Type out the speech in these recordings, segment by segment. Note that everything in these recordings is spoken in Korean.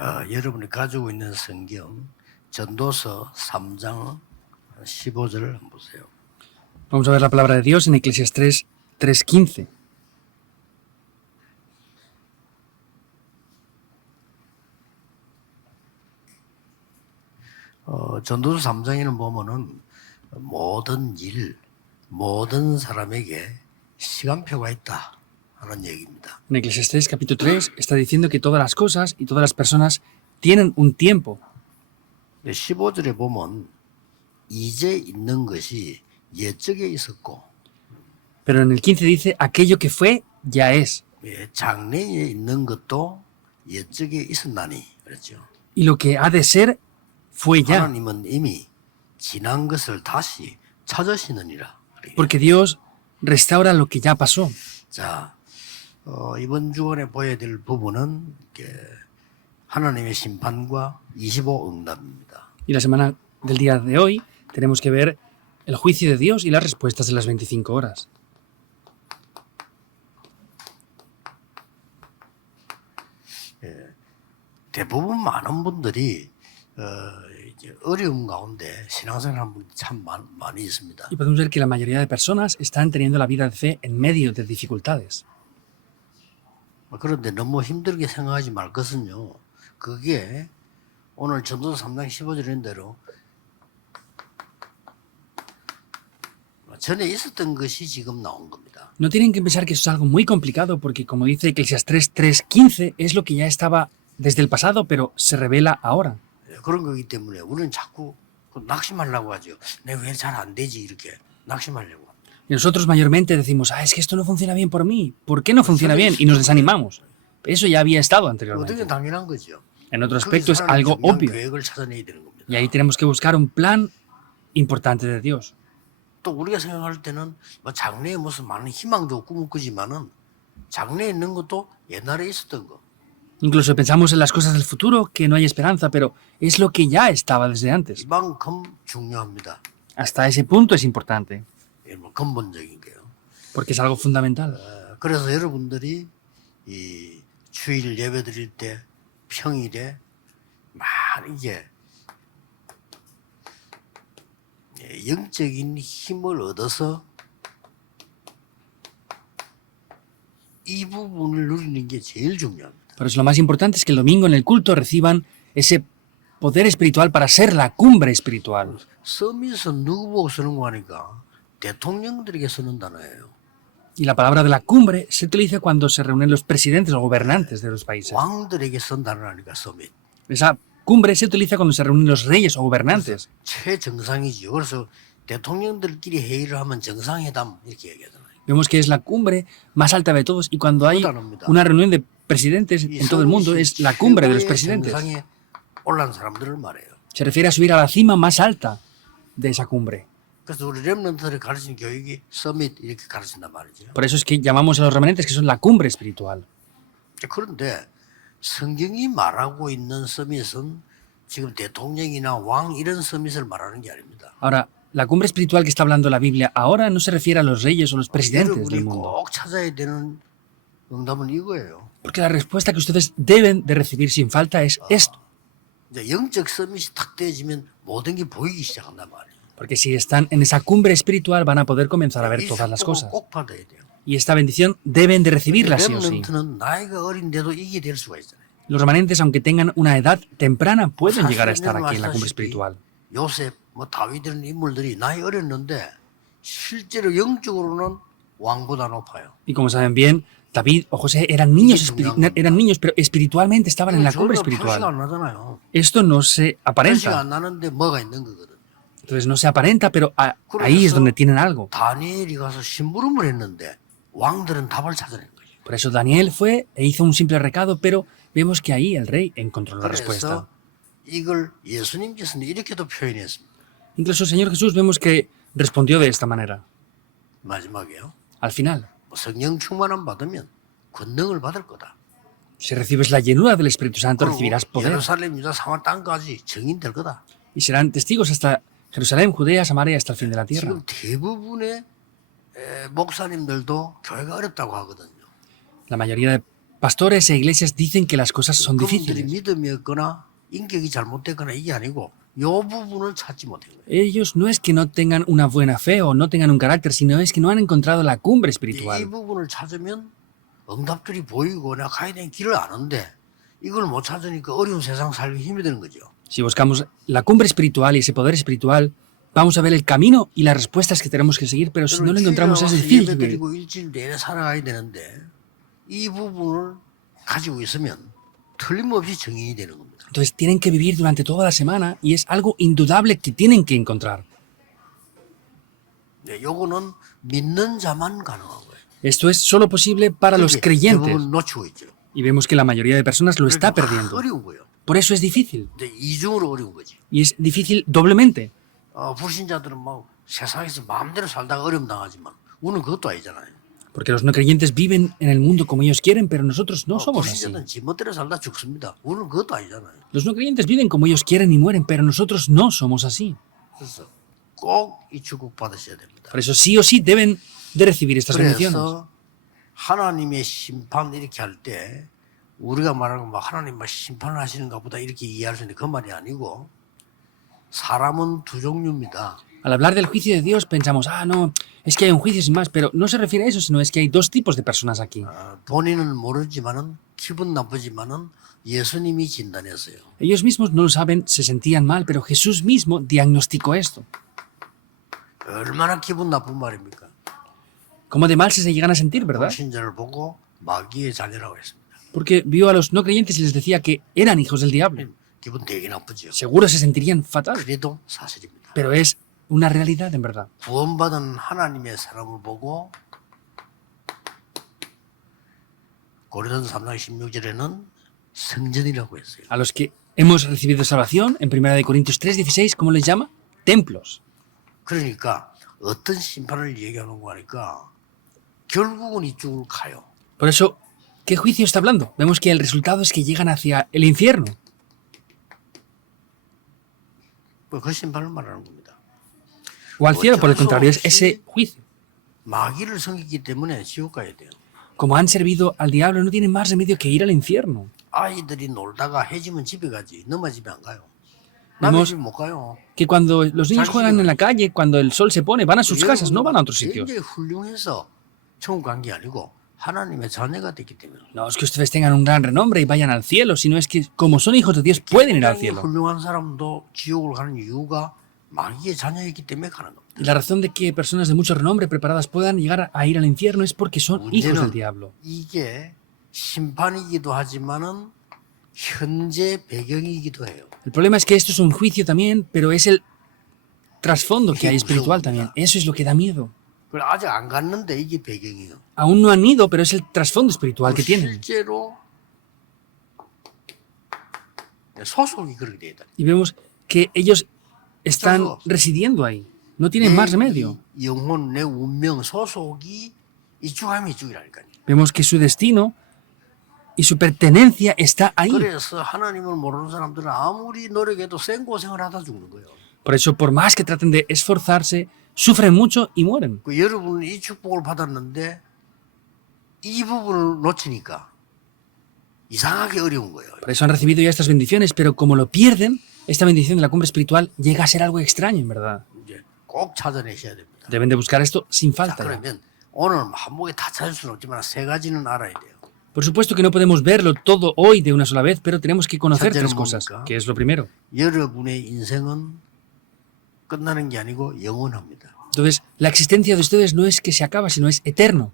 여러분이 가지고 있는 성경 전도서 3장 15절을 한번 보세요. Vamos a ver la palabra de Dios en Eclesiastés 3:15. 전도서 3장에는 보면은 모든 일, 모든 사람에게 시간표가 있다 하는 얘기입니다. En Eclesiastés capítulo 3 está diciendo que todas las cosas y todas las personas tienen un tiempo. 15절에 보면 이제 있는 것이 옛적에 있었고, Pero en el 15 dice, aquello que fue, ya es. 장래에 있는 것도 옛적에 있었나니 그랬죠. Y lo que ha de ser, fue ya. 하나님은 이미 지난 것을 다시 찾으시느니라. Porque Dios restaura lo que ya pasó. 자, 이번 주간에 보여야 될 부분은 하나님의 심판과 25 응답입니다. Y la semana del día de hoy tenemos que ver el juicio de Dios y las respuestas de las 25 horas. 대부분 많은 분들이 이제 어려움 가운데 신앙생활하는 분이 참 많이 있습니다. Y podemos ver que la mayoría de personas están teniendo la vida de fe en medio de dificultades. 그런데 너무 힘들게 생각하지 말 것은요. 그게 오늘 전도서 3장 15절인 대로 전에 있었던 것이 지금 나온 겁니다. No tienen que pensar que eso es algo muy complicado porque, como dice Eclesiastés 3:15, es lo que ya estaba desde el pasado, pero se revela ahora. 그런 거기 때문에 우리는 자꾸 낙심하려고 하죠. 내가 왜 잘 안 되지 이렇게 낙심하려고. Y nosotros mayormente decimos, es que esto no funciona bien por mí. ¿Por qué no funciona bien? Y nos desanimamos. Eso ya había estado anteriormente. 어떻게 당연한 거죠. En otro aspecto es algo obvio. 계획을 찾아내야 되는 겁니다. Y ahí tenemos que buscar un plan importante de Dios. 또 우리가 생각할 때는 뭐 장래에 무슨 많은 희망도 꿈을 꾸지만은 장래에 있는 것도 옛날에 있었던 거. Incluso pensamos en las cosas del futuro, que no hay esperanza, pero es lo que ya estaba desde antes. 이만큼 중요합니다. Hasta ese punto es importante, 뭐 근본적인 게요. porque es algo fundamental. 그래서 여러분들이 이 주일 예배 드릴 때 평일에 많이 이제 영적인 힘을 얻어서 이 부분을 누리는 게 제일 중요합니다. Por eso lo más importante es que el domingo en el culto reciban ese poder espiritual para ser la cumbre espiritual. 서밋은 누구 보고 쓰는 거 하니까 대통령들에게 쓰는 단어예요. Y la palabra de la cumbre se utiliza cuando se reúnen los presidentes o gobernantes de los países. 왕들에게 쓴 단어라니까 서밋. Esa cumbre se utiliza cuando se reúnen los reyes o gobernantes. 최정상이지요. 그래서 대통령들끼리 회의를 하면 정상회담 이렇게 얘기하잖아요. Vemos que es la cumbre más alta de todos y cuando hay una reunión de presidentes en todo el mundo es la cumbre de los presidentes. 정상에 올라간 사람들을 말해요. Se refiere a subir a la cima más alta de esa cumbre. 그래서 우리 렘넌트들이 가르치는 교육이 서밋 이렇게 가르친단 말이죠. Por eso es que llamamos a los remanentes que son la cumbre espiritual. 그런데 성경이 말하고 있는 서밋은 지금 대통령이나 왕 이런 서밋을 말하는 게 아닙니다. Ahora, la cumbre espiritual que está hablando la Biblia ahora no se refiere a los reyes o los presidentes del 여러분이 mundo. 꼭 찾아야 되는 응답은 이거예요. Porque la respuesta que ustedes deben de recibir sin falta es esto. 이제 영적 서밋이 탁 되어지면 모든 게 보이기 시작한단 말이에요. Porque si están en esa cumbre espiritual van a poder comenzar a ver todas las cosas. 꼭 받아야 돼요. Y esta bendición deben de recibirla sí o sí. 렘넌트는 나이가 어린데도 이게 될 수가 있잖아요. Los remanentes, aunque tengan una edad temprana, pueden llegar a estar aquí en la cumbre espiritual. 요셉, 다윗 이런 인물들이 나이 어렸는데 실제로 영적으로는 왕보다 높아요. Y como saben bien, David o José eran niños, pero espiritualmente estaban en la cumbre espiritual. 표시가 안 나잖아요. Esto no se 표시가 aparenta. 안 나는데 뭐가 있는 거거든요. Entonces no se aparenta, pero ahí es donde tienen algo. 다니엘이 가서 심부름을 했는데 왕들은 답을 찾아낸 거죠. Por eso Daniel fue e hizo un simple recado, pero vemos que ahí el rey encontró la respuesta. 그래서 이걸 예수님께서는 이렇게도 표현했습니다. Incluso el Señor Jesús vemos que respondió de esta manera. 마지막에요. Al final, 성령 충만함 받으면 권능을 받을 거다. si recibes la llenura del Espíritu Santo, 그리고 recibirás poder. 예루살렘, 유다, 사마리아 땅까지 증인될 거다. Y serán testigos hasta Jerusalén, Judea, Samaria, hasta el fin de la tierra. 지금 대부분의 목사님들도 교회가 어렵다고 하거든요. La mayoría de pastores e iglesias dicen que las cosas son 그분들이 difíciles. 믿음이 없거나 인격이 잘못됐거나 이게 아니고 요 부분을 찾지 못한 거예요. Ellos no es que no tengan una buena fe o no tengan un carácter, sino es que no han encontrado la cumbre 이 espiritual. 부분을 찾으면 응답들이 보이고 내가 가야 되는 길을 아는데 이걸 못 찾으니까 어려운 세상 살기 힘이 드는 거죠. Si buscamos la cumbre espiritual y ese poder espiritual, vamos a ver el camino y las respuestas que tenemos que seguir, pero si no lo encontramos es difícil. 예배드리고 일주일 내내 살아가야 되는데 이 부분을 가지고 있으면 틀림없이 정인이 되는 겁니다. Entonces tienen que vivir durante toda la semana y es algo indudable que tienen que encontrar. 네, 요거는 믿는 자만 가능한 거예요. Esto es solo posible para los 그게 creyentes. 대부분 놓치고 있죠. Y vemos que la mayoría de personas lo está 그러니까 perdiendo. 어려운 거예요. Por eso es difícil. 근데 이중으로 어려운 거지. Y es difícil doblemente. 불신자들은 막 세상에서 마음대로 살다가 어려움 당하지만 우리는 그것도 아니잖아요. Porque los no creyentes viven en el mundo como ellos quieren, pero nosotros no somos así. 불신자들은 지멋대로 살다 죽습니다. 우리는 그것도 아니잖아요. Los no creyentes viven como ellos quieren y mueren, pero nosotros no somos así. 그래서 꼭 이 축복 받으셔야 됩니다. Por eso sí o sí deben de recibir estas bendiciones. 그래서 하나님의 심판 이렇게 할 때 우리가 말하는 막 하나님 막 심판을 하시는가 보다 이렇게 이해할 수 있는데 그 말이 아니고 사람은 두 종류입니다. Al hablar del juicio de Dios pensamos, no, es que hay un juicio sin más, pero no se refiere a eso, sino es que hay dos tipos de personas aquí. 본인은 모르지만은 기분 나쁘지만은 예수님이 진단했어요. Ellos mismos no lo saben, se sentían mal, pero Jesús mismo diagnosticó esto. 얼마나 기분 나쁜 말입니까? Cómo de mal se llegan a sentir, ¿verdad? 불신자를 보고 마귀의 자녀라고 했습니다. Porque vio a los no creyentes y les decía que eran hijos del diablo. 기분 되게 나쁘죠. Seguro se sentirían fatal, 그래도 사실입니다. pero es una realidad en verdad. 구원받은 하나님의 사람을 보고 고린도서 3장 16절에는 성전이라고 했어요. A los que hemos recibido salvación, en 1 Corintios 3:16, ¿cómo les llama? Templos. 그러니까 어떤 심판을 얘기하는 거 하니까 결국은 이쪽으로 가요. Por eso, ¿qué juicio está hablando? Vemos que el resultado es que llegan hacia el infierno. 그 심판을 말하는 겁니다. O al cielo, por el contrario, es ese juicio. 마귀를 섬기기 때문에 지옥 가야 돼요. Como han servido al diablo, no tienen más remedio que ir al infierno. 아이들이 놀다가 해지면 집에 가지 너마 집에 안 가요. 남의 Vemos 집 못 가요. que cuando los niños juegan en la calle, cuando el sol se pone, van a sus casas, no van a otros sitios. 굉장히 훌륭해서 천국 간 게 아니고 하나님의 자녀가 됐기 때문에. No es que ustedes tengan un gran renombre y vayan al cielo, sino es que como son hijos de Dios pueden ir al 굉장히 cielo. 훌륭한 사람도 지옥을 가는 이유가 마귀의 자녀이기 때문에 가는 겁니다. Y la razón de que personas de mucho renombre preparadas puedan llegar a ir al infierno es porque son hijos del 문제는 diablo. 이게 심판이기도 하지만은 현재 배경이기도 해요. El problema es que esto es un juicio también, pero es el trasfondo que hay espiritual también. Eso es lo que da miedo. 그걸 아직 안 갔는데 이게 배경이에요. Aún no han ido, pero es el trasfondo espiritual que tienen. 실제로 소속이 그렇게 돼 있다. Y vemos que ellos están residiendo ahí. No tienen más remedio. 내 영혼, 내 운명, 소속이 이쪽하면 이쪽이라니까요. Vemos que su destino y su pertenencia está ahí. 그래서 하나님을 모르는 사람들은 아무리 노력해도 생고생을 하다 죽는 거예요. Por eso, por más que traten de esforzarse, sufren mucho y mueren. 그 여러분은 이 축복을 받았는데 이 부분을 놓치니까 이상하게 어려운 거예요. Por eso han recibido ya estas bendiciones, pero como lo pierden, esta bendición de la cumbre espiritual llega a ser algo extraño, en verdad. 이제 꼭 찾아내셔야 됩니다. Deben de buscar esto sin 자, falta. Ya. 그러면 오늘 한 목에 다 찾을 수는 없지만 세 가지는 알아야 돼요. Por supuesto que no podemos verlo todo hoy de una sola vez, pero tenemos que conocer 첫째는 tres cosas, 뭡니까? que es lo primero. 여러분의 인생은 끝나는 게 아니고 영원합니다. Entonces, la existencia de ustedes no es que se acaba, sino es eterno.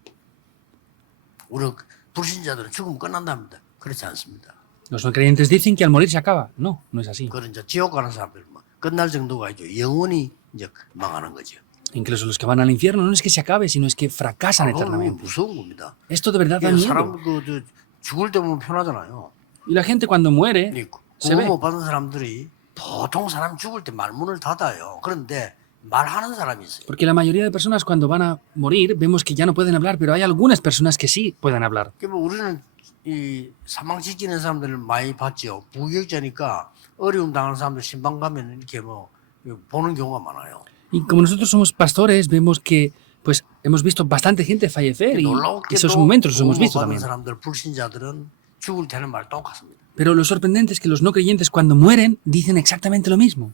우리 불신자들은 죽으면 끝난답니다. 그렇지 않습니다. Los no creyentes dicen que al morir se acaba. No, no es así. 그런 이제 지옥 가는 사람들은 끝날 정도가 아니죠. 영원히 이제 망하는 거죠. Incluso los que van al infierno no es que se acabe, sino es que fracasan 그건 eternamente. 무서운 겁니다. Esto de verdad da miedo. 사람 죽을 때 보면 편하잖아요. Y la gente cuando muere, se 구원 ve. 못 받은 사람들이 보통 사람 죽을 때 말문을 닫아요. 그런데 말하는 사람이 있어요. Porque la mayoría de personas cuando van a morir vemos que ya no pueden hablar, pero hay algunas personas que sí pueden hablar. 그러니까 우리는 이 사망 지키는 사람들을 많이 봤죠. 부교육자니까 어려움 당하는 사람들 신방 가면 이렇게 뭐 보는 경우가 많아요. Y como nosotros somos pastores, vemos que pues hemos visto bastante gente fallecer y esos 놀랍게도 momentos los hemos 구원을 visto 받은 también. 사람들 불신자들은 죽을 때는 말 똑같습니다. Pero lo sorprendente es que los no creyentes cuando mueren dicen exactamente lo mismo.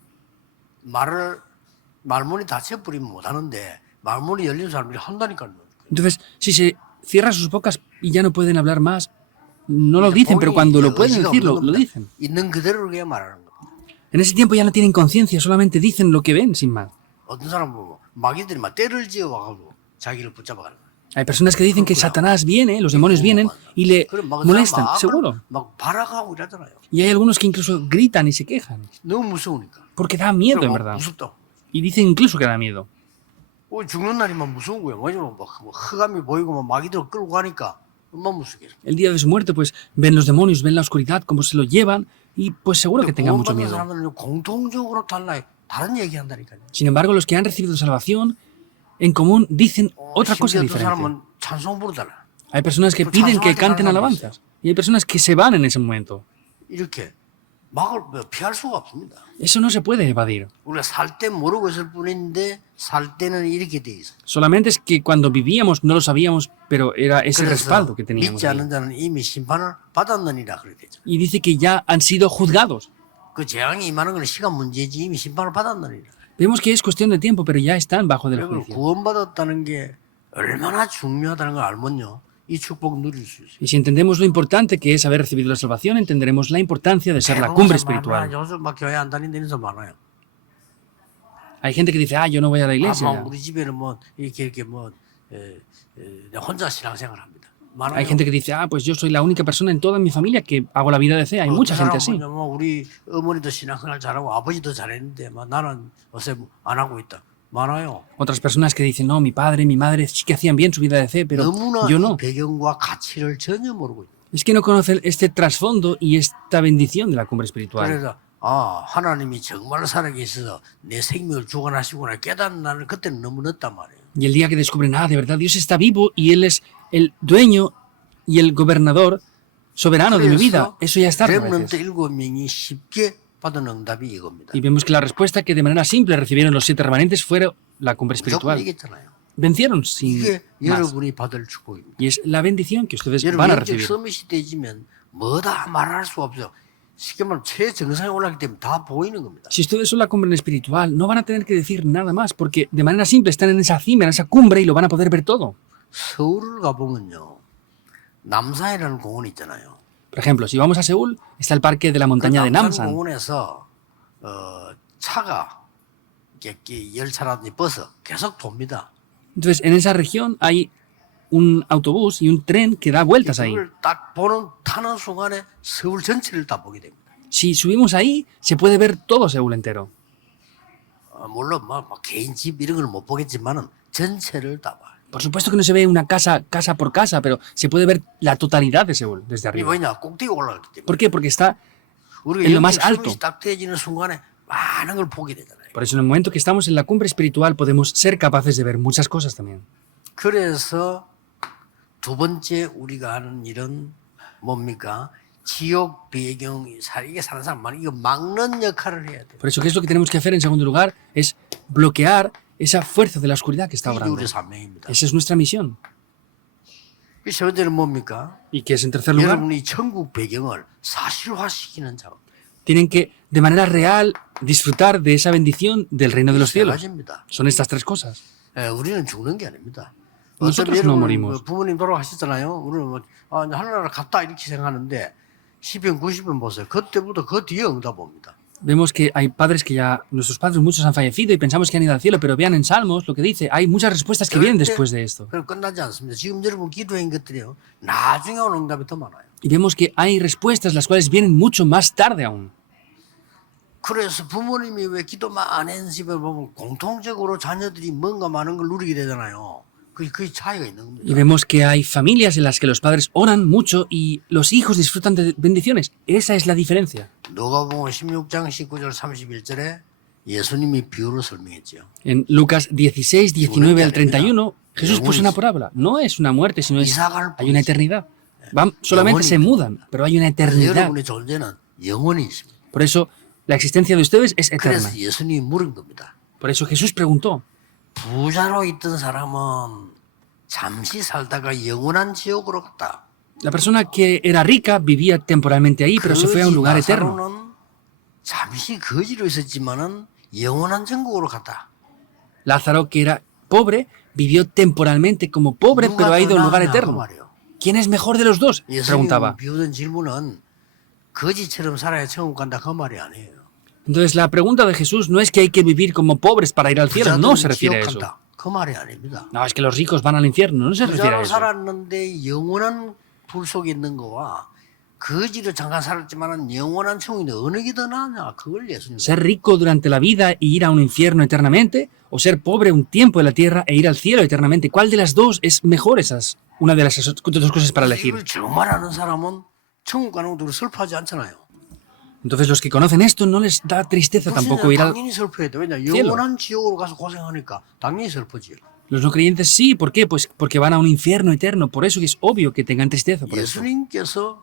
말문이 닫혀버리면 못하는데 말문이 열린 사람들이 한다니까요. Entonces, si se cierran sus bocas y ya no pueden hablar más, no lo dicen, pero cuando lo pueden decir, lo dicen. 있는 그대로 그냥 말하는 겁니다. En ese tiempo ya no tienen conciencia, solamente dicen lo que ven, sin más. 어떤 사람은 마귀들이 막 때를 지어 와가지고 자기를 붙잡아가는 거예요. Hay personas que dicen que Satanás viene, los demonios vienen y le 그럼 막 molestan, 막 seguro. 막 발악하고 이러잖아요. Y hay algunos que incluso gritan y se quejan, 너무 무서우니까. porque da miedo, en 그럼 verdad. 무섭다고. Y dicen incluso que da miedo. 죽는 날이만 무서운 거예요. 뭐냐면 막 흑암이 보이고 막 마귀들 끌고 가니까 얼마나 무섭겠어요. El día de su muerte, pues ven los demonios, ven la oscuridad, cómo se lo llevan y pues seguro que tengan mucho 구원받은 miedo. 사람들은 공통적으로 달라요. 다른 얘기 한다니까요. Sin embargo, los que han recibido salvación, en común dicen otra cosa 심지어 또 diferente. 사람은 찬송 부르잖아. Hay personas que piden que canten alabanzas y hay personas que se van en ese momento. 이렇게 피할 수가 없습니다. Eso no se puede evadir. 우리가 살 때 모르고 있을 뿐인데 살 때는 이렇게 돼 있어요. Solamente es que cuando vivíamos no lo sabíamos, pero era ese 그래서 respaldo que teníamos. 믿지 ahí. 않는 자는 이미 심판을 받았느니라 그래 되죠. Y dice que ya han sido juzgados. 그 재앙이 임하는 건 시간 문제지 이미 심판을 받았느니라. Vemos que es cuestión de tiempo, pero ya están bajo del 그리고 juicio. 구원받았다는 게 얼마나 중요하다는 걸 알면요. 이 축복 누릴 수 있어요. Y si entendemos lo importante que es haber recibido la salvación, entenderemos la importancia de ser la cumbre espiritual. 요즘 막 교회 안 다니는 사 많아요. Hay gente que dice, yo no voy a la iglesia. 아마 우리 집에는 뭐 이렇게 혼자 신앙생활 합니다. 많아요. Hay gente que dice, pues yo soy la única persona en toda mi familia que hago la vida de fe. Hay mucha gente así. 뭐 우리 어머니도 신앙생활 잘하고 아버지도 잘했는데 막 나는 요새 안 하고 있다. 많아요. Otras personas que dicen, no, mi padre, mi madre sí que hacían bien su vida de fe, pero 너무나 yo 이 no. 배경과 가치를 전혀 모르고 있다. Es que no conocen este trasfondo y esta bendición de la cumbre espiritual. 그래서 하나님이 정말 살아계셔서 내 생명을 주관하시구나 깨닫는 그때는 너무 늦단 말이에요. Y el día que descubren, de verdad, Dios está vivo y Él es el dueño y el gobernador soberano de mi vida, eso ya está. 렘넌트 7명이 쉽게 받은 응답이 이겁니다. Y vemos que la respuesta que de manera simple recibieron los 7 remanentes fue la cumbre 무조건 espiritual. 이겼잖아요. Vencieron sin 이게 más. 여러분이 받을 축복입니다. Y es la bendición que ustedes 여러분 van a 영적 recibir. 서밋이 되지면 뭐다 말할 수 없어요. 쉽게 말하면 최정상에 올라가기 때문에 다 보이는 겁니다. Si ustedes son la cumbre espiritual, no van a tener que decir nada más, porque de manera simple están en esa cima, en esa cumbre y lo van a poder ver todo. 서울을 가보면요. 남산이라는 공원이 있잖아요. Por ejemplo, si vamos a Seúl, está el parque de la montaña de 남산 Namsan. 공원에서 차가 열차라든지 버스 계속 돕니다. Entonces, en esa región hay un autobús y un tren que da vueltas ahí. 그걸 딱 타는 순간에 서울 전체를 다 보게 됩니다. Si subimos ahí, se puede ver todo Seúl entero. 물론 막 개인 집 이런 걸 못 보겠지만은 전체를 다 봐요. Por supuesto que no se ve una casa por casa, pero se puede ver la totalidad de Seúl desde 이게 arriba. 뭐냐 꼭대기 올라갔기 때문에. ¿Por qué? Porque está 우리가 en lo más 영적 alto. 서밋이 딱 되어지는 순간에 많은 걸 보게 되잖아요. Por eso en el momento que estamos en la cumbre espiritual podemos ser capaces de ver muchas cosas también. 그래서 두 번째 우리가 하는 일은 뭡니까? 지옥 배경 이게 사는 사람만 이거 막는 역할을 해야 돼요. Por eso, ¿qué es lo que tenemos que hacer en segundo lugar? Es bloquear esa fuerza de la oscuridad que está 이게 obrando. 우리 사명입니다. Esa es nuestra misión. 세 번째는 뭡니까? ¿Y qué es en tercer lugar? 여러분이 천국 배경을 사실화시키는 작업. Tienen que, de manera real, disfrutar de esa bendición del reino de los 세 cielos. 가지입니다. Son estas 3 cosas. 우리는 죽는 게 아닙니다. Nosotros 어차피 no 여러분 morimos. 부모님 돌아가셨잖아요. 우리는 하늘나라 갔다 이렇게 생각하는데 시편 90편 보세요. 그때부터 그 뒤에 응답 옵니다. Vemos que hay padres que ya, nuestros padres muchos han fallecido y pensamos que han ido al cielo, pero vean en Salmos lo que dice, hay muchas respuestas que vienen después de esto. 그럼 끝나지 않습니다. 지금 여러분 기도한 것들이요. 나중에 오는 응답이 더 많아요. Y vemos que hay respuestas las cuales vienen mucho más tarde aún. 그래서 부모님이 왜 기도만 안 했는 집에 보면 공통적으로 자녀들이 뭔가 많은 걸 누리게 되잖아요. 그 차이가 있는 겁니다. Y vemos que hay familias en las que los padres oran mucho y los hijos disfrutan de bendiciones. Esa es la diferencia. 누가복음 16장 19절 31절에 예수님이 비유로 설명했죠. En Lucas 16, 19 al 31, Jesús puso una parábola. No es una muerte, sino hay una eternidad. Solamente se mudan, pero hay una eternidad. 여러분의 존재는 영원히 있습니다. Por eso, la existencia de ustedes es eterna. 그래서 예수님이 물은 겁니다. Por eso Jesús preguntó, 부자로 있던 사람은 잠시 살다가 영원한 지옥으로 갔다. La persona que era rica vivía temporalmente ahí, pero se fue a un lugar eterno. 나사로는 잠시 거지로 있었지만은 영원한 천국으로 갔다. Lázaro, que era pobre, vivió temporalmente como pobre, 누가 pero ha 더 ido a un lugar 나으냐, 그 eterno. 말이에요. ¿Quién es mejor de los dos? Preguntaba. 예수님이 비우던 질문은 거지처럼 살아야 천국 간다 그 말이 아니에요. Entonces la pregunta de Jesús no es que hay que vivir como pobres para ir al cielo, no se 부자들은 refiere a 지옥 eso. 간다 그 말이 아닙니다. No, es que los ricos van al infierno, no se refiere a 부자로 eso. 살았는데 영원한 불 속에 있는 거와 거지로 잠깐 살았지만은 영원한 천국인데 어느 게 더 나으냐 그걸 예수님. Ser rico durante la vida e ir a un infierno eternamente, o ser pobre un tiempo en la tierra e ir al cielo eternamente. ¿Cuál de las dos es mejor? Esas, una de las dos cosas para elegir. 이걸 정말 아는 사람은 천국 가는 것도 슬퍼하지 않잖아요. Entonces los que conocen esto no les da tristeza tampoco ir al... 당연히 슬퍼해야 돼. 왜냐 cielo. 영원한 지옥으로 가서 고생하니까 당연히 슬퍼지. Los no creyentes sí, ¿por qué? Pues porque van a un infierno eterno, por eso es obvio que tengan tristeza por eso. 예수님께서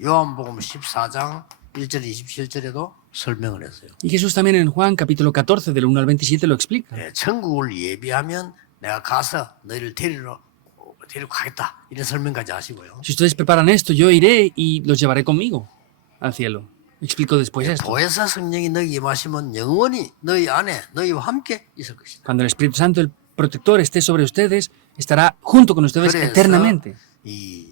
요한복음 14장 1절 27절에도 설명을 했어요. Y Jesús también en Juan capítulo 14 del 1 al 27 lo explica. 천국을 예비하면 내가 가서 너희를 데리러 가겠다. 이런 설명까지 하시고요. Si ustedes preparan esto, yo iré y los llevaré conmigo al cielo. Explico después esto. 보혜사 성령이 너희 임하시면 영원히 너희 안에 너희와 함께 있을 것이다. Cuando el Espíritu Santo, el protector, esté sobre ustedes, estará junto con ustedes 그래서 eternamente. 이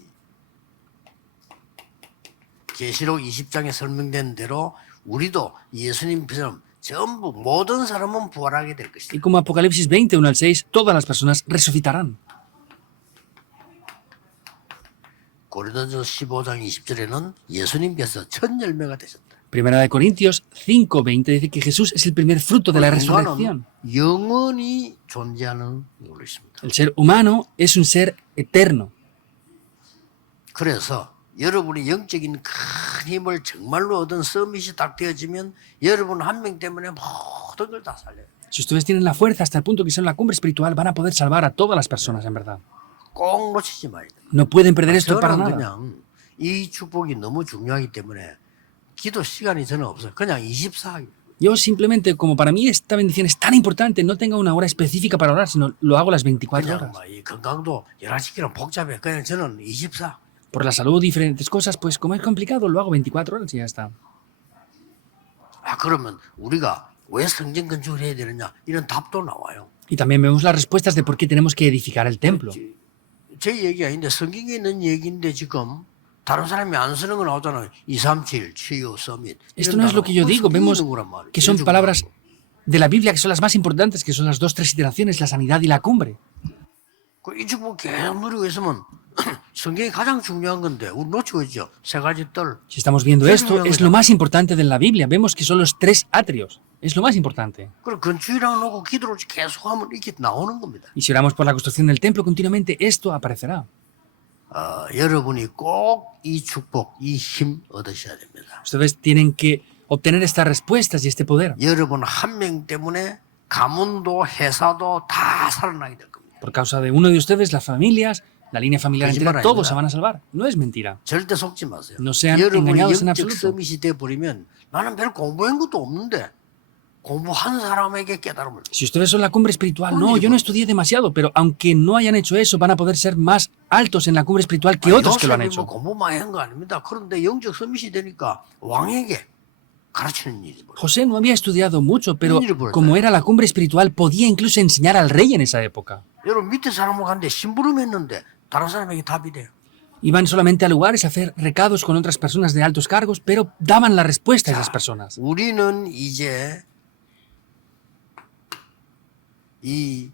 계시록 20장에 설명된 대로 우리도 예수님처럼 전부 모든 사람은 부활하게 될 것이다. Y como Apocalipsis 20, 1 al 6, todas las personas resucitarán. 고린도전서 15장 20절에는 예수님께서 첫 열매가 되셨다. Primera de Corintios 5, 20 dice que Jesús es el primer fruto de la resurrección. 영원히 존재하는 걸로 있습니다. El ser humano es un ser eterno. 그래서 여러분이 영적인 큰 힘을 정말로 얻은 서밋이 딱 되어지면 여러분 한 명 때문에 모든 걸 다 살려요. Si ustedes tienen la fuerza hasta el punto que son la cumbre espiritual, van a poder salvar a todas las personas, en verdad. 꼭 놓치지 말아야 돼요. No pueden perder esto para 저는 nada. 그냥 이 축복이 너무 중요하기 때문에 기도 시간이 저는 없어요. 그냥 24하기. Yo simplemente, como para mí esta bendición es tan importante, no tengo una hora específica para orar, sino lo hago las 24 그냥 horas. 이 건강도 여러 시기는 복잡해. 그냥 저는 24. Por la salud, diferentes cosas, pues como es complicado, lo hago 24 horas y ya está. 아 그러면 우리가 왜 성전 건축을 해야 되느냐 이런 답도 나와요. Y también vemos las respuestas de por qué tenemos que edificar el templo. 제 얘기 아닌데 성경에 있는 얘기인데 지금 다른 사람이 안 쓰는 거 나오잖아요. 237, 치유, 서밋. Esto no es lo que yo digo, vemos que son palabras de la Biblia que son las más importantes, que son las 2, 3 iteraciones, la sanidad y la cumbre. 이 축복 계속 누리고 있으면 성경이 가장 중요한 건데 우리 놓치고 있죠. 세 가지 뜰. Si estamos viendo esto, es lo más importante de la Biblia. Vemos que son los 3 atrios. Es lo más importante. 그리고 건축이랑 놓고 기도를 계속하면 이게 나오는 겁니다. Y si oramos por la construcción del templo continuamente, esto aparecerá. 여러분이 꼭 이 축복, 이 힘 얻으셔야 됩니다. Ustedes tienen que obtener estas respuestas y este poder. 여러분 한 명 때문에 가문도 회사도 다 살아나게 될 겁니다. Por causa de uno de ustedes, las familias, la línea familiar entera, 거짓말 todos 아닙니다. se van a salvar. No es mentira. 절대 속지 마세요. No sean 여러분이 engañados en 영적 absoluto. 서밋이 돼버리면 나는 별 공부한 것도 없는데 공부한 사람에게 깨달음을. Si ustedes son la cumbre espiritual, no, yo no estudié demasiado, pero aunque no hayan hecho eso, van a poder ser más altos en la cumbre espiritual que otros que lo han 요셉이 hecho. 뭐 공부 많이 한 거 아닙니다. 그런데 영적 서밋이 되니까 왕에게 가르치는 일이 벌어요. José no había estudiado mucho, pero como era la cumbre espiritual, podía incluso enseñar al rey en esa época. 여러분 밑에 사람을 갔는데 심부름했는데 다른 사람에게 답이 돼요. Iban solamente a lugares a hacer recados con otras personas de altos cargos, pero daban la respuesta a esas personas. 우리는 이제 이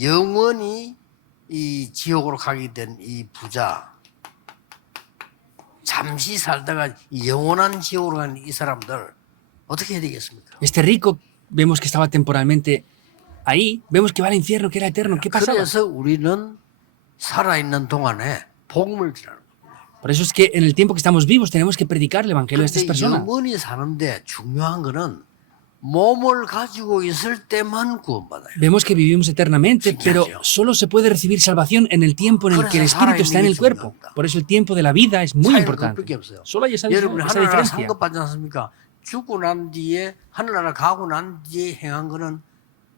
영원히 이 지옥으로 가게 된 이 부자 잠시 살다가 이 영원한 지옥으로 간 이 사람들 어떻게 해야 되겠습니까? Este rico, vemos que estaba temporalmente ahí, vemos que va al infierno, que era eterno. ¿Qué pasaba? 그래서 우리는 살아있는 동안에 복음을 전하는 거예요. Por eso es que en el tiempo que estamos vivos tenemos que predicar el evangelio a estas 그런데 personas. 영원히 사는데 중요한 거는 몸을 가지고 있을 때만 구원받아요. Vemos que vivimos eternamente, pero 신기하죠. solo se puede recibir salvación en el tiempo en el que el espíritu está en el cuerpo. Por eso el tiempo de la vida es muy 차이는 importante. 그것밖에 없어요. Solo hay esa 여러분이 하늘나라 diferencia. 상급받지 않습니까? 죽고 난 뒤에 하늘나라 가고 난 뒤에 행한 거는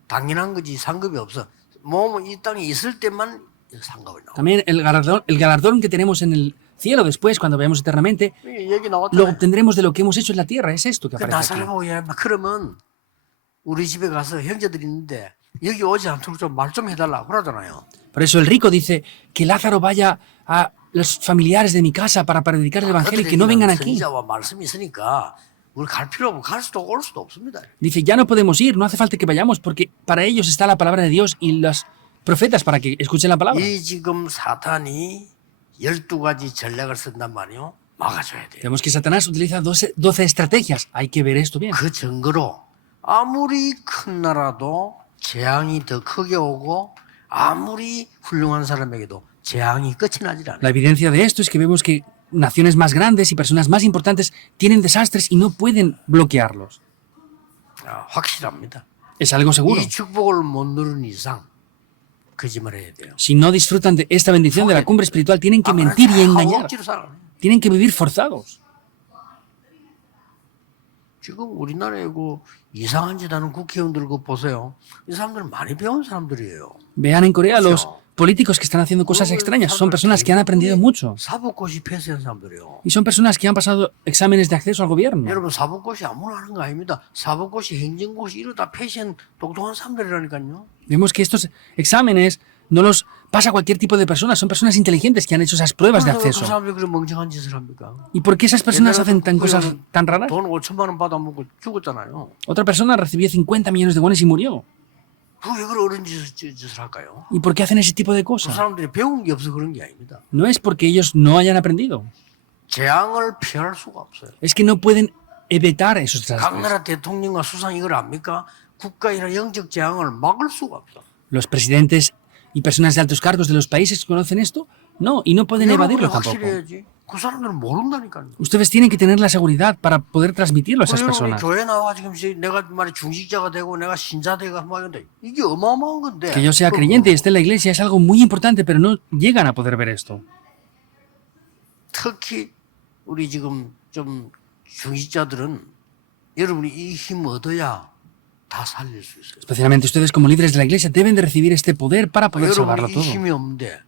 당연한 거지 상급이 없어. 몸은 이 땅에 있을 때만 상급이 나옵니다. También el galardón que tenemos en el cielo después, cuando veamos eternamente, 이 얘기 lo 나왔잖아요. obtendremos de lo que hemos hecho en la tierra. Es esto que 그 aparece aquí. 나사렛 얘기하면 그러면 우리 집에 가서 형제들이 있는데 여기 오지 않도록 좀 말 좀 해달라 그러잖아요. Por eso el rico dice que Lázaro vaya a los familiares de mi casa para predicar el evangelio y que no vengan aquí. 선지자와 말씀이 있으니까 우리 갈 필요 없고 갈 수도 올 수도 없습니다. Dice, ya no podemos ir, no hace falta que vayamos porque para ellos está la palabra de Dios y los profetas para que escuchen la palabra. 이 지금 사탄이 12가지 전략을 쓴단 말이요. 막아줘야 돼요. Vemos que Satanás utiliza 12 estrategias. Hay que ver esto bien. 그 증거로 아무리 큰 나라도 재앙이 더 크게 오고 아무리 훌륭한 사람에게도 재앙이 끝이 나질 않아요. La evidencia de esto es que vemos que naciones más grandes y personas más importantes tienen desastres y no pueden bloquearlos. 확실합니다. Es algo seguro. 이 축복을 못 누른 이상 거짓말해야 돼요. Si no disfrutan de esta bendición de la cumbre espiritual, tienen que mentir y engañar. 억지로 살아요. Tienen que vivir forzados. 지금 우리나라에 그 이상한 짓 하는 국회의원들 그 보세요. 이 사람들은 많이 배운 사람들이에요. Vean en Corea los políticos que están haciendo cosas extrañas. Son personas que han aprendido mucho. 사법고시 패스한 사람들이에요. Y son personas que han pasado exámenes de acceso al gobierno. 여러분 사법고시 아무나 하는 거 아닙니다. 사법고시, 행정고시 이러다 패스한 똑똑한 사람들이라니까요. Vemos que estos exámenes no los pasa cualquier tipo de personas. Son personas inteligentes que han hecho esas pruebas de 그 acceso. 사람들이 그런 멍청한 짓을 합니까? ¿Y por qué esas personas hacen tan cosas tan raras? 돈 5천만 원 받아먹고 죽었잖아요. Otra persona recibió 50 millones de wones y murió. 왜 그런 어른 짓을 할까요? ¿Y por qué hacen ese tipo de 그 cosas? 사람들이 배운 게 없어 그런 게 아닙니다. No es porque ellos no hayan aprendido. 재앙을 피할 수가 없어요. Es que no pueden evitar esos 각 desastres. 나라 대통령과 수상 이걸 압니까? 국가이나 영적 재앙을 막을 수가 없어. ¿Los presidentes y personas de altos cargos de los países conocen esto? No, y no pueden 여러분이 evadirlo tampoco. 확실해야지. 그 사람들은 모른다니까요. Ustedes tienen que tener la seguridad para poder transmitirlo a esas 여러분이 personas. 교회 나와 지금 내가 말이 중직자가 되고 내가 신자 되고 막 이런데 이게 어마어마한 건데. Que yo sea creyente y esté en la iglesia es algo muy importante, pero no llegan a poder ver esto. 특히 우리 지금 좀 중직자들은 여러분이 이 힘 얻어야 다 살릴 수 있어요. Especialmente ustedes como líderes de la iglesia deben de recibir este poder para poder salvarlo 여러분이 이 todo. 힘이 없는데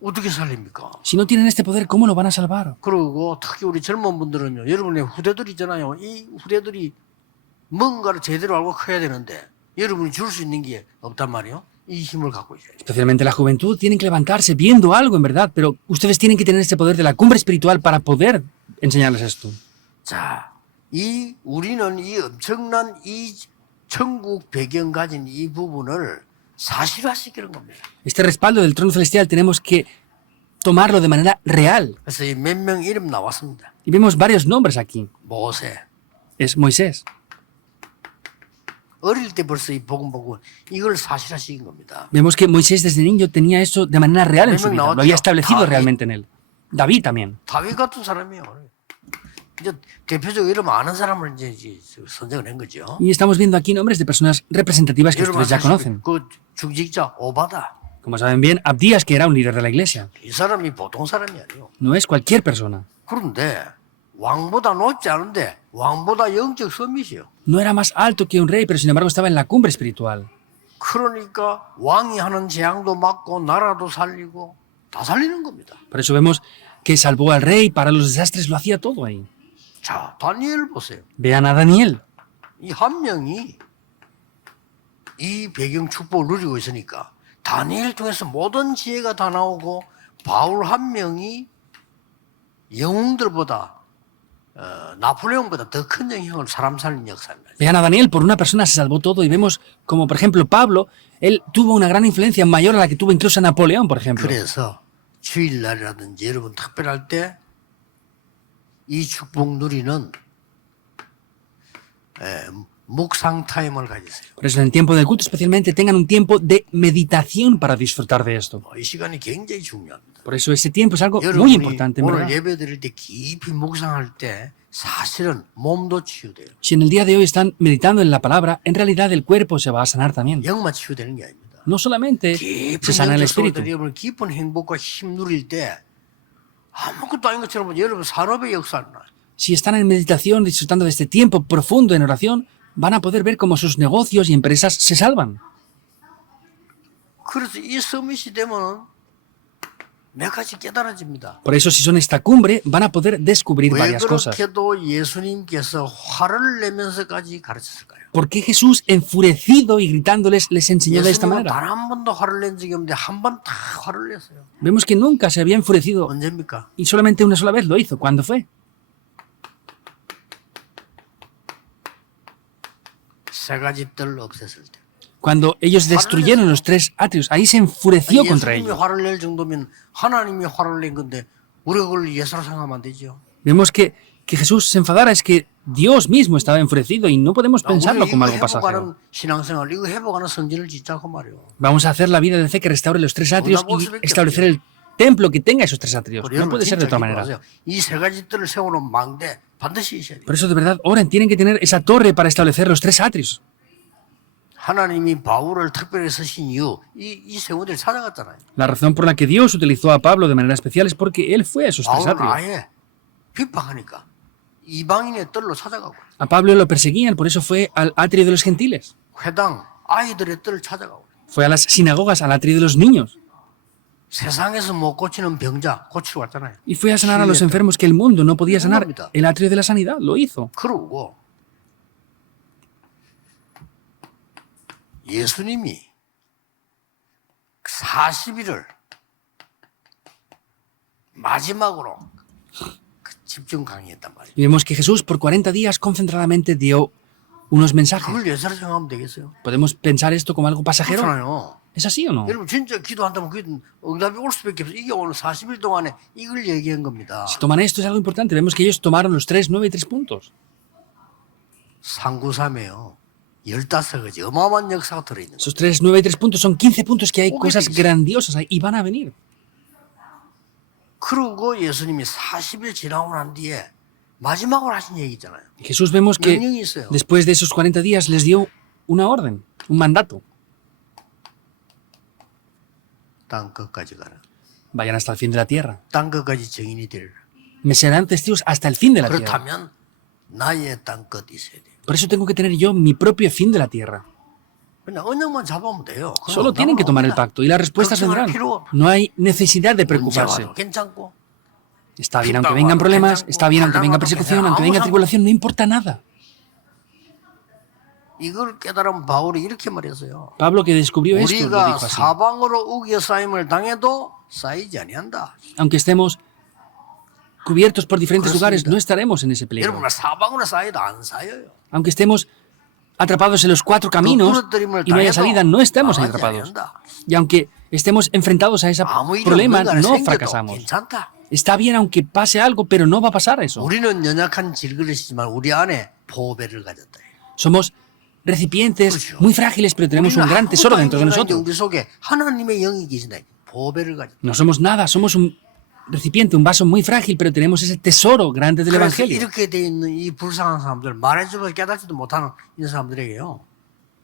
어떻게 살립니까? Si no tienen este poder, ¿cómo lo van a salvar? 그리고 특히 우리 젊은 분들은요. 여러분의 후대들 있잖아요. 이 후대들이 뭔가를 제대로 알고 커야 되는데 여러분이 줄 수 있는 게 없단 말이에요. 이 힘을 갖고 있어요. Especialmente la juventud tienen que levantarse viendo algo en verdad, pero ustedes tienen que tener este poder de la cumbre espiritual para poder enseñarles esto. 자, 우리는 이 엄청난 이 천국 배경 가진 이 부분을 사실화시키는 겁니다. Este respaldo del trono celestial tenemos que tomarlo de manera real. 그래서 이 몇 명 이름 나왔습니다. Y vemos varios nombres aquí. 모세. Es Moisés. 어릴 때 벌써 이 복음 보고 이걸 사실화시킨 겁니다. Vemos que Moisés desde niño tenía eso de manera real en su vida. Lo había establecido David. realmente en él. David también. 다윗 같은 사람이에요. 이제 대표적으로 이름 아는 사람을 이제 선정을 한 거죠. Y estamos viendo aquí nombres de personas representativas que 여러분 ustedes ya conocen. 그 중직자 오바다. Como saben bien, Abdías, que era un líder de la iglesia. 이 사람이 보통 사람이 아니에요. No es cualquier persona. 그런데 왕보다 높지 않은데 왕보다 영적 서밋이요. No era más alto que un rey, pero sin embargo estaba en la cumbre espiritual. 그러니까 왕이 하는 재앙도 막고 나라도 살리고 다 살리는 겁니다. Por eso vemos que salvó al rey, para los desastres, lo hacía todo ahí. 자, 다니엘 보세요. Vean a Daniel. 이 한 명이 이 배경 축복을 누리고 있으니까 다니엘 통해서 모든 지혜가 다 나오고 바울 한 명이 영웅들보다 나폴레옹보다 더 큰 영향을 사람 살린 역사입니다. Vean a Daniel, por una persona se salvó todo. Y vemos como, por ejemplo, Pablo, él tuvo una gran influencia mayor a la que tuvo incluso Napoleón, por ejemplo. 그래서 주일날이라든지 여러분 특별할 때 이 축복 누리는 묵상 타임을 가지세요. Por eso en el tiempo del culto especialmente tengan un tiempo de meditación para disfrutar de esto. 이 시간이 굉장히 중요합니다. Por eso ese tiempo es algo muy 여러분이 importante, en 오늘 verdad. 예배 드릴 때 깊이 묵상할 때 사실은 몸도 치유돼요. Si en el día de hoy están meditando en la palabra, en realidad el cuerpo se va a sanar también. 영만 치유되는 게 아닙니다. No solamente 깊은 se sana el 영적 espíritu. 속에서 여러분 깊은 행복과 힘 누릴 때 아무것도 아닌 것처럼 여러분 산업의 역사를 나요. Si están en meditación, disfrutando de este tiempo profundo en oración, van a poder ver cómo sus negocios y empresas se salvan. 그래서 이 서밋이 되면 몇 가지 깨달아집니다. Por eso, si son esta cumbre, van a poder descubrir 왜 varias cosas. 그렇게도 예수님께서 화를 내면서까지 가르쳤을까요? ¿Por qué Jesús, enfurecido y gritándoles, les enseñó de esta 예수님은 manera? 단 한 번도 화를 낸 적이 없는데 한 번 다 화를 냈어요. Vemos que nunca se había enfurecido 언제입니까? y solamente una sola vez lo hizo. ¿Cuándo fue? 세 가지 뜰을 없앴을 때. Cuando ellos destruyeron los tres atrios. Ahí se enfureció contra 예수님이 ellos. 화를 낼 정도면 하나님이 화를 낸 건데 우리가 그걸 예수로 생각하면 안 되죠. Vemos que Jesús se enfadara, es que Dios mismo estaba enfurecido y no podemos pensarlo 우리 como 이거 algo pasajero. 회복하는 신앙생활, 이거 회복하는 성전을 짓자고 말이요. Vamos a hacer la vida de fe que restaure los tres atrios y establecer el templo que tenga esos tres atrios. No 여러분 puede ser de 진짜 otra manera. 기도하세요. 이 세 가지 뜰을 세우는 망대 반드시 있어야 돼요. Por eso, de verdad, oren, tienen que tener esa torre para establecer los tres atrios. 하나님이 바울을 특별히 쓰신 이유, 이 세운들을 찾아갔잖아요. La razón por la que Dios utilizó a Pablo de manera especial es porque él fue a esos tres 바울은 atrios. 아예 핍박하니까 이방인의 뜰로 찾아가고 A Pablo lo perseguían, por eso fue al atrio de los gentiles. 회당 아이들의 뜰을 찾아가고 Fue a las sinagogas, al atrio de los niños. 세상에서 못 고치는 병자 고치러 왔잖아요. Y fue a sanar a los enfermos que el mundo no podía sanar. Mira. El atrio de la sanidad lo hizo. 그러고 예수님이 40일을 마지막으로 집중 강의했단 말이에요. Y vemos que Jesús por 40 días concentradamente dio unos mensajes. 그걸 예사로 생각하면 되겠어요? ¿Podemos pensar esto como algo pasajero? 그렇잖아요. ¿Es así o no? 여러분 진짜 기도한다면 그게 응답이 올 수밖에 없어요. 이게 오늘 40일 동안에 이걸 얘기한 겁니다. Si toman esto es algo importante. Vemos que ellos tomaron los 3, 9 y 3 puntos. 상구삼이에요. 15가지 어마어마한 역사가 들어있는 거예요. Esos 3, 9 y 3 puntos son 15 puntos que hay Obvio. cosas grandiosas ahí y van a venir. 그러고 예수님이 40일 지나고 난 뒤에 마지막으로 하신 얘기 있잖아요. Jesús vemos que 명령이 있어요. después de esos 40 días les dio una orden, un mandato. 땅 끝까지 가라. Vayan hasta el fin de la tierra. 땅 끝까지 증인이 되리라. Me serán testigos hasta el fin de la tierra. 그렇다면 나의 땅 끝 있어야 돼. Por eso tengo que tener yo mi propio fin de la tierra. 그냥 언약만 잡으면 돼요. 그럼 Solo tienen que tomar el 나옵니다. pacto y las respuestas 걱정할 vendrán. 필요 No hay necesidad de 문제 preocuparse. 와도 괜찮고 Está bien aunque vengan problemas, está bien aunque venga persecución, aunque venga tribulación, no importa nada. 이걸 깨달은 바울이 이렇게 말했어요. Pablo, que descubrió esto, lo 우리가 dijo así. 사방으로 우겨 쌓임을 당해도 쌓이지 아니한다. Aunque estemos cubiertos por diferentes lugares, 그렇습니다. no estaremos en ese peligro. 여러분 사방으로 쌓여도 안 쌓여요. Aunque estemos atrapados en los 4 caminos 부러뜨림을 y no haya 당해도 salida, no estamos ahí 망하지 atrapados. 아니한다. Y aunque estemos enfrentados a ese 아무 일이 problema, 없는 no 생겨도 fracasamos. 괜찮다. Está bien aunque pase algo, pero no va a pasar eso. 우리는 연약한 질그릇이지만 우리 안에 보배를 가졌다. Somos recipientes 그렇죠. muy frágiles, pero tenemos un gran tesoro dentro de nosotros. 우리 속에 하나님의 영이 계신다. 보배를 가졌다. No somos nada, somos un recipiente, un vaso muy frágil, pero tenemos ese tesoro grande del 그래서 Evangelio. 이렇게 돼 있는 이 불쌍한 사람들, 말해주면 깨닫지도 못하는 이런 사람들에게요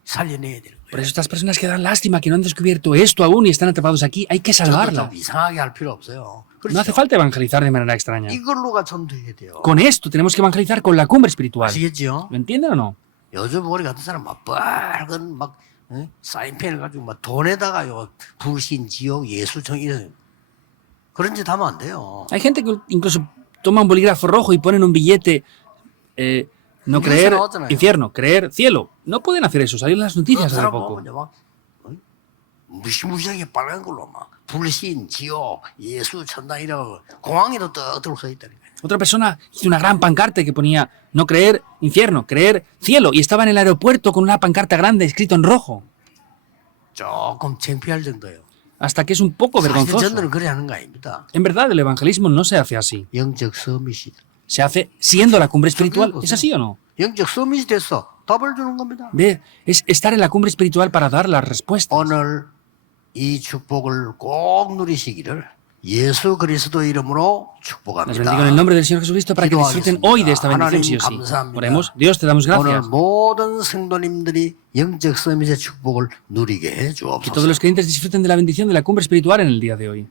살려내야 되는 Por 거예요. eso estas personas que dan lástima, que no han descubierto esto aún y están atrapados aquí, hay que 저도 salvarla. 좀 이상하게 할 필요 없어요. No hace 그렇죠? falta evangelizar de manera extraña. 이걸로가 전도해야 돼요. Con esto tenemos que evangelizar con la cumbre espiritual. 아시겠죠? ¿Lo entienden o no? 요즘 우리 같은 사람 막 빨간 막 사인펜을 가지고 막 돈에다가요 불신, 지옥, 예수청 이런 그런 짓 하면 안 돼요. Hay gente que incluso toma un bolígrafo rojo y ponen un billete, no Dios creer se lo otra, infierno, creer cielo. No pueden hacer eso, salió en las 그런 noticias hace 사람 poco. 보면 막 무시무시하게 빨간 걸로 막 불신, 지옥, 예수, 천당 이라고 공항에도 떡떡 서 있다니까요. Otra persona hizo una gran pancarta que ponía no creer infierno, creer cielo, y estaba en el aeropuerto con una pancarta grande escrito en rojo. 조금 창피할 정도예요. Hasta que es un poco 사실 vergonzoso. 전도는 그래 하는 거 아닙니다. En verdad, el evangelismo no se hace así. 영적 서밋이. Se hace siendo la cumbre espiritual. ¿Es así o no? 영적 서밋이 됐어. 답을 주는 겁니다. Ve, es estar en la cumbre espiritual para dar las respuestas. 오늘 이 축복을 꼭 누리시기를 예수 그리스도 이름으로 Les 축복합니다. bendigo en el nombre del Señor Jesucristo para que disfruten hoy de esta bendición, sí o sí. Oremos. Dios, te damos 오늘 gracias. 모든 성도님들이 영적 서밋의 축복을 누리게 해 Que todos 주옵소서. los creyentes disfruten de la bendición de la cumbre espiritual en el día de hoy.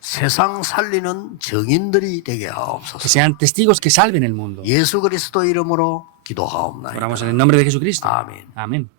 세상 살리는 정인들이 되게 Que 하옵소서. sean testigos que salven el mundo. 예수 그리스도 이름으로 기도하옵나이다. Oramos en el nombre de Jesucristo. 아멘. Amén.